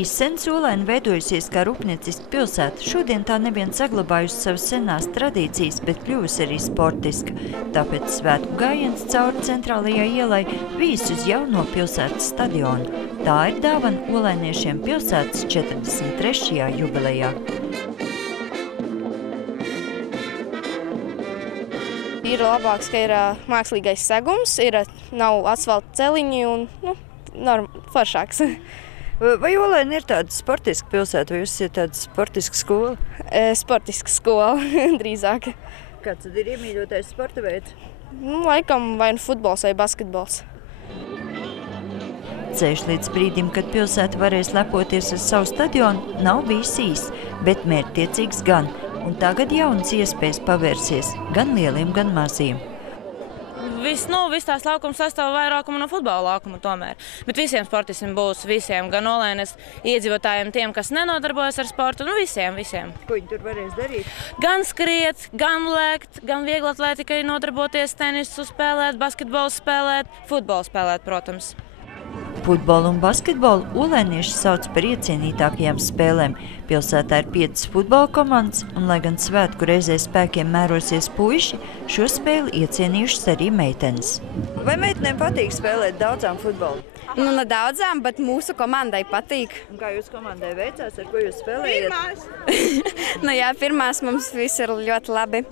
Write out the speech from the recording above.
Izsens Olaine veidojusies kā rūpnieciska pilsēta. Šodien tā nevien saglabājusi savas senās tradīcijas, bet kļuvusi arī sportiska. Tāpēc svētku gājiens cauri centrālajai ielai bijis uz jauno pilsētas stadionu. Tā ir dāvana olainiešiem pilsētas 43. jubilejā. Ir labāks, ka ir mākslīgais segums, nav asfalta celiņi un foršāks. Vai Olaine ir tāda sportiska pilsēta, vai jūs esat tāda sportiska skola? Sportiska skola, drīzāk. Kāds tad ir iemīļotais sporta veids? Laikam vai nu futbols vai basketbols. Ceļš līdz brīdim, kad pilsēta varēs lepoties ar savu stadionu, nav bijis īss, bet mērķtiecīgs gan. Un tagad jaunas iespējas pavērsies gan lieliem, gan maziem. Viss tās laukums sastāv vairākumu no futbola laukuma tomēr. Bet visiem sportistiem būs, visiem, gan Olaines iedzīvotājiem, tiem, kas nenodarbojas ar sportu, visiem. Ko viņi tur varēs darīt? Gan skriet, gan lēkt, gan vieglatlētikai nodarboties, tenisu spēlēt, basketbolu spēlēt, futbolu spēlēt, protams. Futbolu un basketbolu olainieši sauc par iecienītākajām spēlēm. Pilsētā ir 5 futbola komandas, un lai gan svētku reizē spēkiem mērosies puiši, šo spēli iecienījušas arī meitenes. Vai meitenēm patīk spēlēt daudzām futbolu? Ne daudzām, bet mūsu komandai patīk. Un kā jūs komandai veicās, ar ko jūs spēlējat? Pirmās mums viss ir ļoti labi.